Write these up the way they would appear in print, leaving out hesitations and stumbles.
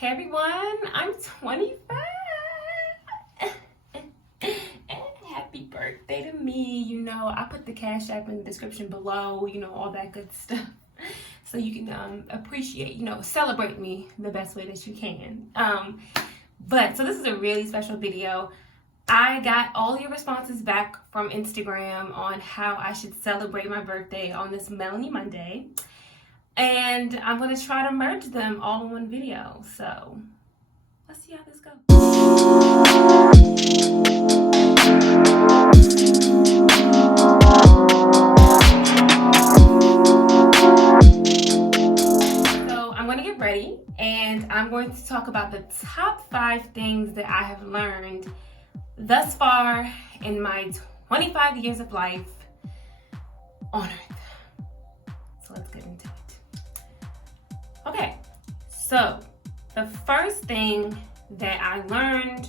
Hey everyone, I'm 25. Happy birthday to me. You know, I put the Cash App in the description below, you know, all that good stuff. So you can appreciate, you know, celebrate me the best way that you can. So this is a really special video. I got all your responses back from Instagram on how I should celebrate my birthday on this Melanie Monday. And I'm going to try to merge them all in one video. So let's see how this goes. So I'm going to get ready and I'm going to talk about the top 5 things that I have learned thus far in my 25 years of life on Earth. So let's get into it. Okay, so the first thing that I learned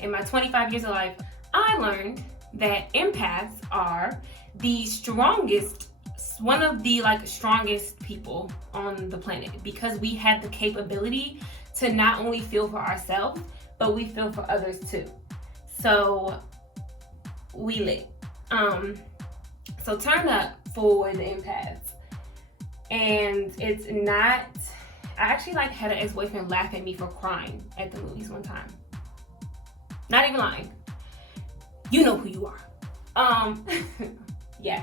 in my 25 years of life, I learned that empaths are the strongest, one of the strongest people on the planet, because we have the capability to not only feel for ourselves, but we feel for others too. So we lit. So turn up for the empaths. And it's not, I actually had an ex-boyfriend laugh at me for crying at the movies one time. Not even lying. You know who you are. Yeah.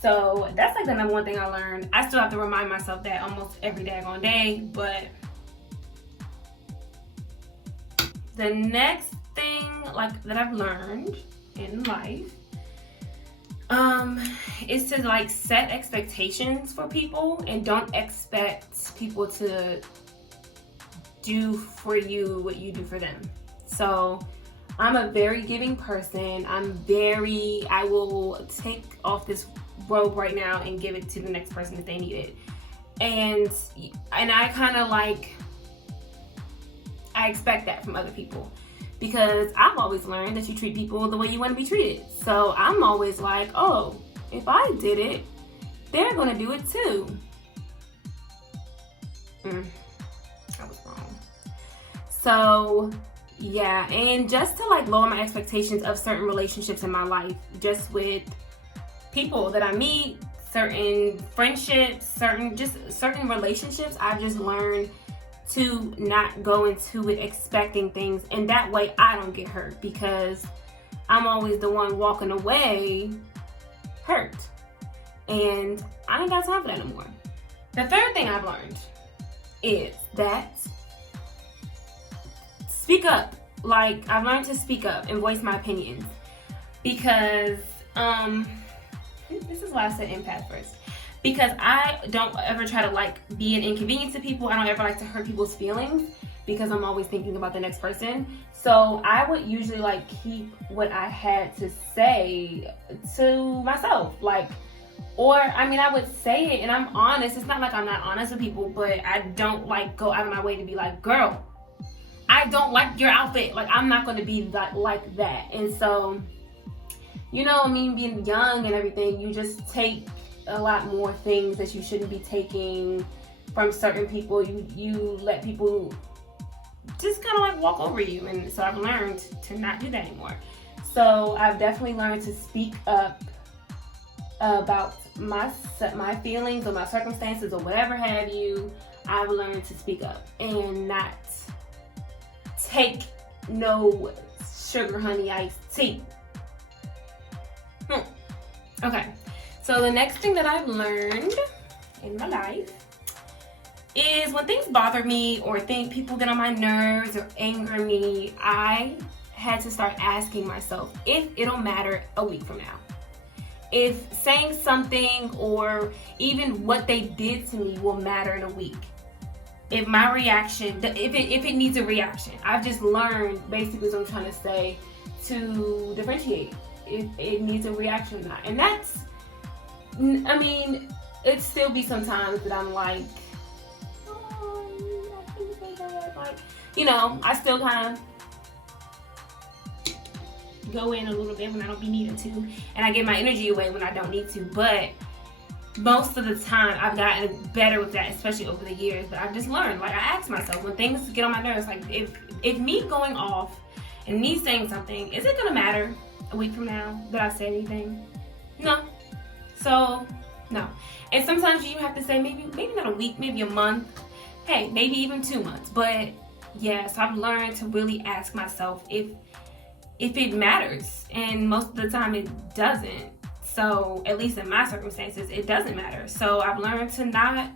So that's the number one thing I learned. I still have to remind myself that almost every daggone day, but the next thing that I've learned in life is to set expectations for people and don't expect people to do for you what you do for them. So I'm a very giving person. I will take off this robe right now and give it to the next person if they need it. And I kind of I expect that from other people, because I've always learned that you treat people the way you want to be treated. So I'm always like, oh, if I did it, they're gonna do it too. I was wrong. So yeah, and just to lower my expectations of certain relationships in my life, just with people that I meet, certain friendships, certain relationships, I've just learned to not go into it expecting things, and that way I don't get hurt, because I'm always the one walking away hurt, and I ain't got time for that anymore. The third thing I've learned is that speak up. I've learned to speak up and voice my opinions, because this is why I said empath first. Because I don't ever try to be an inconvenience to people. I don't ever like to hurt people's feelings, because I'm always thinking about the next person. So I would usually keep what I had to say to myself. I would say it and I'm honest. It's not like I'm not honest with people, but I don't go out of my way to be girl, I don't like your outfit. I'm not going to be like that. And so, being young and everything, you just take a lot more things that you shouldn't be taking from certain people. You let people just kind of walk over you, and so I've learned to not do that anymore. So I've definitely learned to speak up about my feelings or my circumstances or whatever have you. I've learned to speak up and not take no sugar honey iced tea. Okay. So the next thing that I've learned in my life is when things bother me or people get on my nerves or anger me, I had to start asking myself if it'll matter a week from now. If saying something or even what they did to me will matter in a week. If my reaction, if it needs a reaction. I've just learned basically what I'm trying to say, to differentiate if it needs a reaction or not. And that's, it still be sometimes that I'm I think they bad. I still kind of go in a little bit when I don't be needing to, and I get my energy away when I don't need to. But most of the time I've gotten better with that, especially over the years. But I've just learned, like, I ask myself when things get on my nerves, like, if me going off and me saying something, is it gonna matter a week from now that I say anything? No. So no. And sometimes you have to say maybe not a week, maybe a month, hey, maybe even 2 months. But yeah, so I've learned to really ask myself if it matters, and most of the time it doesn't. So at least in my circumstances, it doesn't matter. So I've learned to not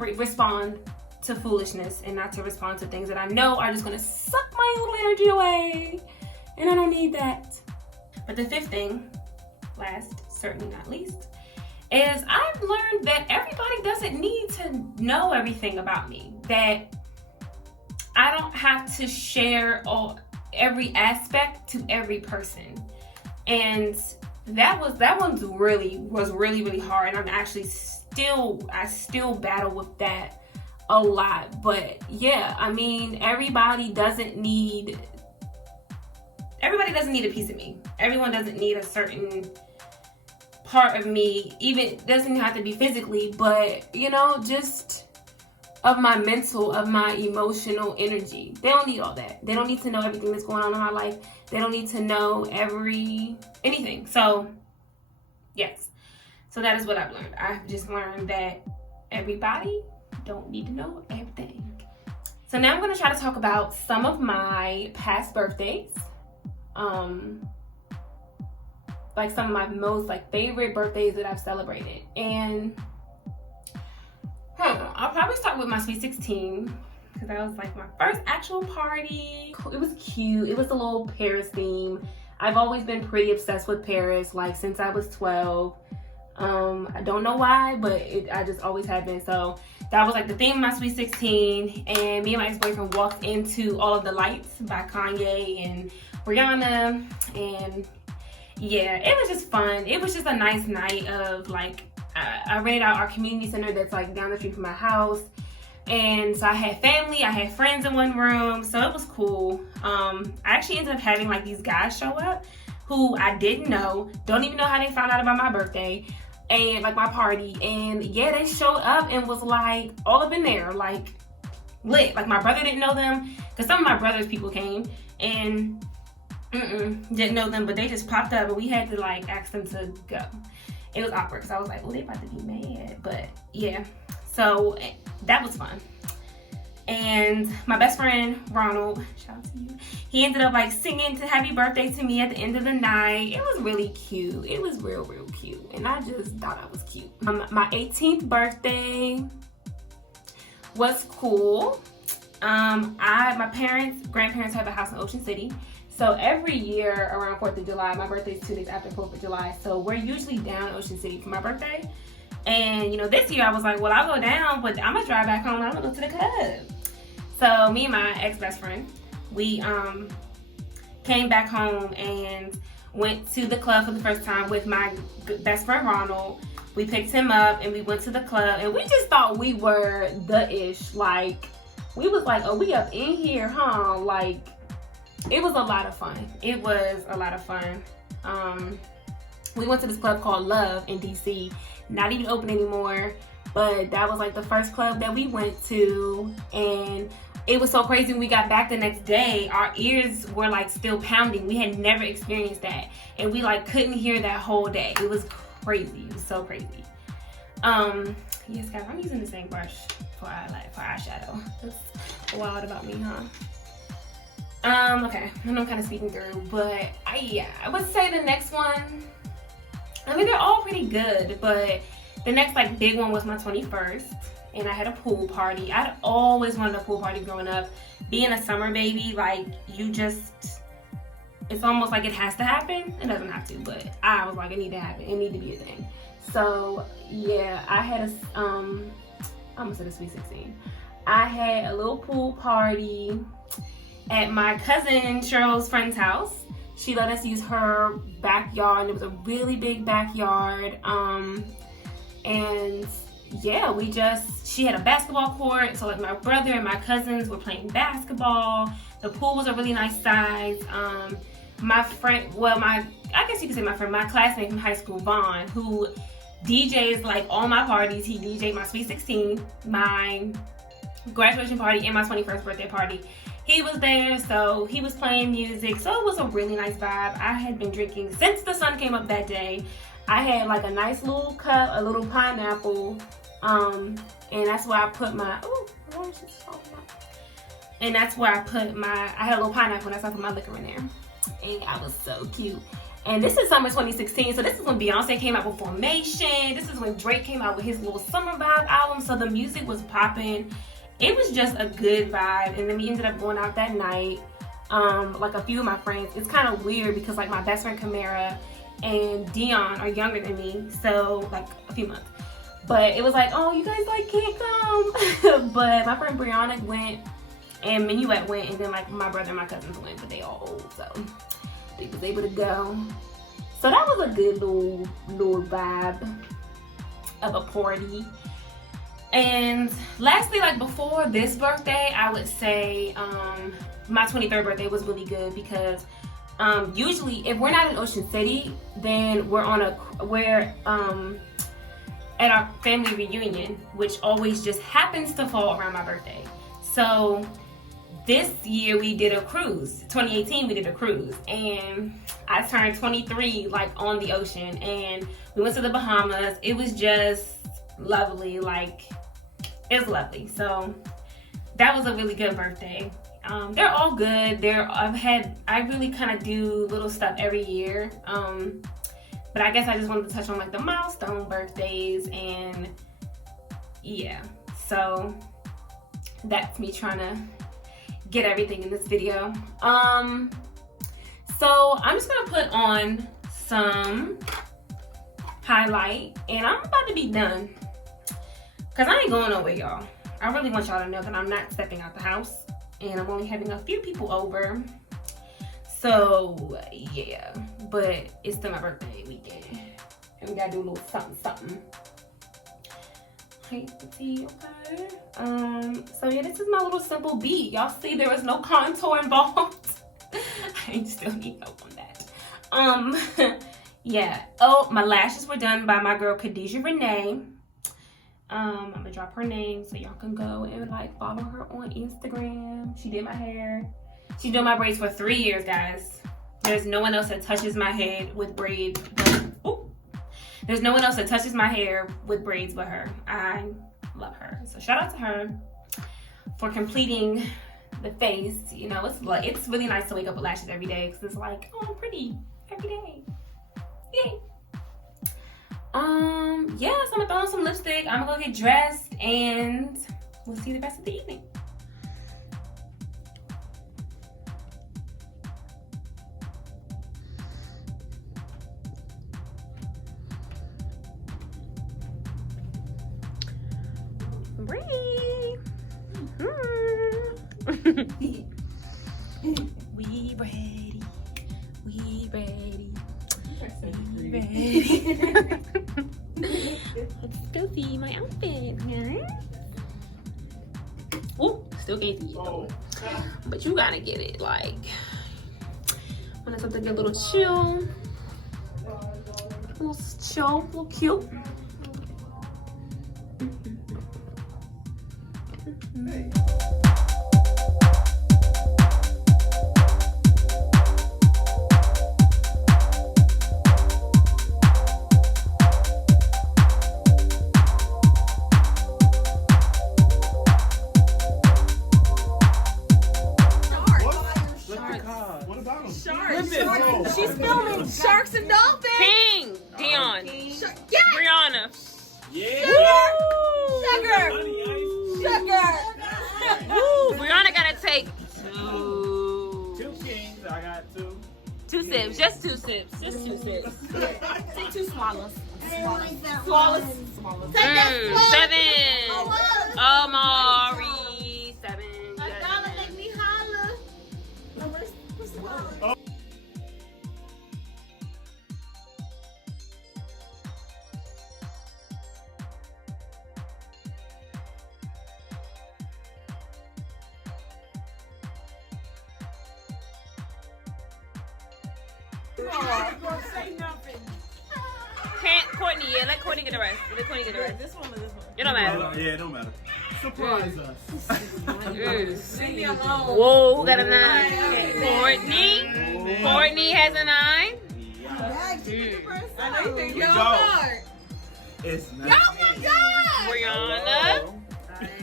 respond to foolishness, and not to respond to things that I know are just gonna suck my little energy away, and I don't need that. But the fifth thing, last, certainly not least, is I've learned that everybody doesn't need to know everything about me. That I don't have to share every aspect to every person. And that was really hard. And I'm actually I still battle with that a lot. But yeah, I mean, everybody doesn't need a piece of me. Everyone doesn't need a certain part of me. Even doesn't have to be physically, but you know, just of my mental, of my emotional energy. They don't need all that. They don't need to know everything that's going on in my life. They don't need to know anything. So yes. So that is what I've learned. I've just learned that everybody don't need to know everything. So now I'm going to try to talk about some of my past birthdays. Like some of my most favorite birthdays that I've celebrated. And I'll probably start with my Sweet 16, because that was like my first actual party. It was cute. It was a little Paris theme. I've always been pretty obsessed with Paris, like since I was 12. I don't know why, but I just always have been. So that was like the theme of my Sweet 16. And me and my ex-boyfriend walked into All of the Lights by Kanye and Rihanna. And yeah, it was just fun. It was just a nice night of I rented out our community center that's like down the street from my house. And so I had family, I had friends in one room, so it was cool. I actually ended up having like these guys show up who I didn't know, don't even know how they found out about my birthday and like my party. And yeah, they showed up and was like all up in there, like lit. Like my brother didn't know them, because some of my brother's people came and didn't know them, but they just popped up and we had to like ask them to go. It was awkward because I was like, oh, they about to be mad. But yeah, so that was fun. And my best friend, Ronald, shout out to you, he ended up like singing to happy birthday to me at the end of the night. It was really cute. It was real cute. And I just thought I was cute. My 18th birthday was cool. My grandparents have a house in Ocean City. So every year around 4th of July, my birthday is 2 days after 4th of July. So we're usually down Ocean City for my birthday. And you know, this year I was like, well, I'll go down, but I'm gonna drive back home and I'm gonna go to the club. So me and my ex-best friend, we came back home and went to the club for the first time with my best friend Ronald. We picked him up and we went to the club and we just thought we were the ish. Like, we was like, oh, we up in here, huh? Like, it was a lot of fun. It was a lot of fun. We went to this club called Love in DC. Not even open anymore, but that was like the first club that we went to. And it was so crazy when we got back the next day, our ears were like still pounding. We had never experienced that. And we like couldn't hear that whole day. It was crazy. It was so crazy. Yes guys, I'm using the same brush for eyeshadow. That's wild about me, huh? Okay, I know I'm kind of speaking through, but I would say the next one, I mean, they're all pretty good, but the next like big one was my 21st, and I had a pool party. I'd always wanted a pool party growing up. Being a summer baby, like it's almost like it has to happen. It doesn't have to, but I was like, it need to happen. It need to be a thing. So yeah, I had I'm gonna say the Sweet 16. I had a little pool party at my cousin Cheryl's friend's house. She let us use her backyard, and it was a really big backyard. And yeah, she had a basketball court, so like my brother and my cousins were playing basketball. The pool was a really nice size. My friend, I guess you could say my friend, my classmate from high school, Vaughn, who DJs like all my parties. He DJ'd my Sweet 16, my graduation party, and my 21st birthday party. He was there, so he was playing music. So it was a really nice vibe. I had been drinking since the sun came up that day. I had like a nice little cup, a little pineapple, and that's where I put my, and that's where I put my, I had a little pineapple and that's why I put my liquor in there. And I was so cute. And this is summer 2016, so this is when Beyonce came out with Formation. This is when Drake came out with his little Summer Vibe album, so the music was popping. It was just a good vibe, and then we ended up going out that night. Like a few of my friends. It's kind of weird because like my best friend Kamara and Dion are younger than me, so like a few months. But it was like, oh, you guys like can't come. But my friend Brianna went, and Minuet went, and then like my brother and my cousins went, but they all old, so they was able to go. So that was a good little vibe of a party. And lastly, like before this birthday, I would say my 23rd birthday was really good because usually if we're not in Ocean City, then we're at our family reunion, which always just happens to fall around my birthday. So this year we did a cruise. 2018 we did a cruise, and I turned 23 like on the ocean, and we went to the Bahamas. It was just lovely, like it's lovely. So that was a really good birthday. They're all good. I really kind of do little stuff every year. But I guess I just wanted to touch on like the milestone birthdays, and yeah, so that's me trying to get everything in this video. So I'm just gonna put on some highlight, and I'm about to be done because I ain't going nowhere, y'all. I really want y'all to know that I'm not stepping out the house, and I'm only having a few people over. So yeah, but it's still my birthday weekend, and we gotta do a little something. Hey, okay. So yeah, this is my little simple beat. Y'all see there was no contour involved. I still need help on that. Yeah. Oh, my lashes were done by my girl Khadijah Renee. I'm gonna drop her name so y'all can go and like follow her on Instagram. She did my hair. She's doing my braids for 3 years, guys. There's no one else that touches my head with braids. There's no one else that touches my hair with braids but her. I love her. So shout out to her for completing the face. You know, it's really nice to wake up with lashes every day because it's like, oh, I'm pretty every day. Yay. Yeah, so I'm gonna throw on some lipstick. I'm gonna go get dressed, and we'll see the rest of the evening. We ready. We ready. We ready. Let's go see my outfit. Oh, still can't see it though. But you gotta get it. Like, I want something a little chill. A little chill, a little cute. She's filming sharks and dolphins. King, Dion, Yeah. Brianna. Yeah. Sugar. Woo, Brianna gotta take Two kings. I got two. 2 sips, just 2 sips, just 2 sips. Take 2 swallows. Swallows. 7. Oh, Maury. 7. Make me holler. Don't say nothing. Can't Courtney? Yeah, let Courtney get the rest. Let Courtney get the rest. This one or this one? It don't matter. Yeah, it don't matter. Surprise us. Leave me alone. Whoa, who got a 9? Courtney. Courtney has a 9. I know you think Yo. you're hard. It's not. Oh my God! Brianna.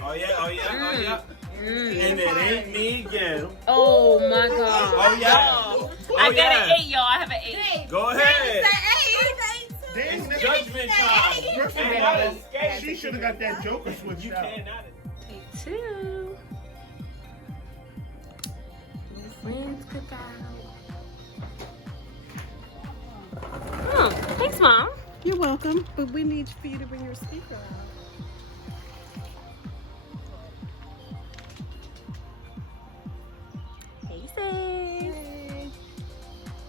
Oh yeah, oh yeah, oh yeah. And it ain't me again. Oh my God. Oh yeah. I got an 8, y'all. I have an 8. Go ahead. Dang, It's that's judgment time. You cannot escape. she should have got that Joker switched You out. cannot. 2. Friends cookout. Oh, thanks, Mom. You're welcome, but we need for you to bring your speaker out. Hey, sis.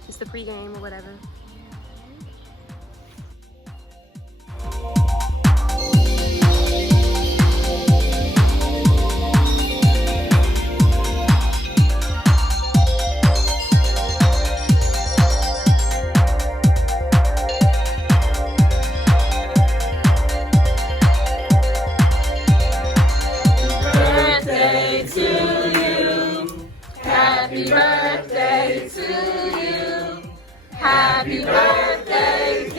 It's the pregame or whatever. Happy birthday to you. Happy birthday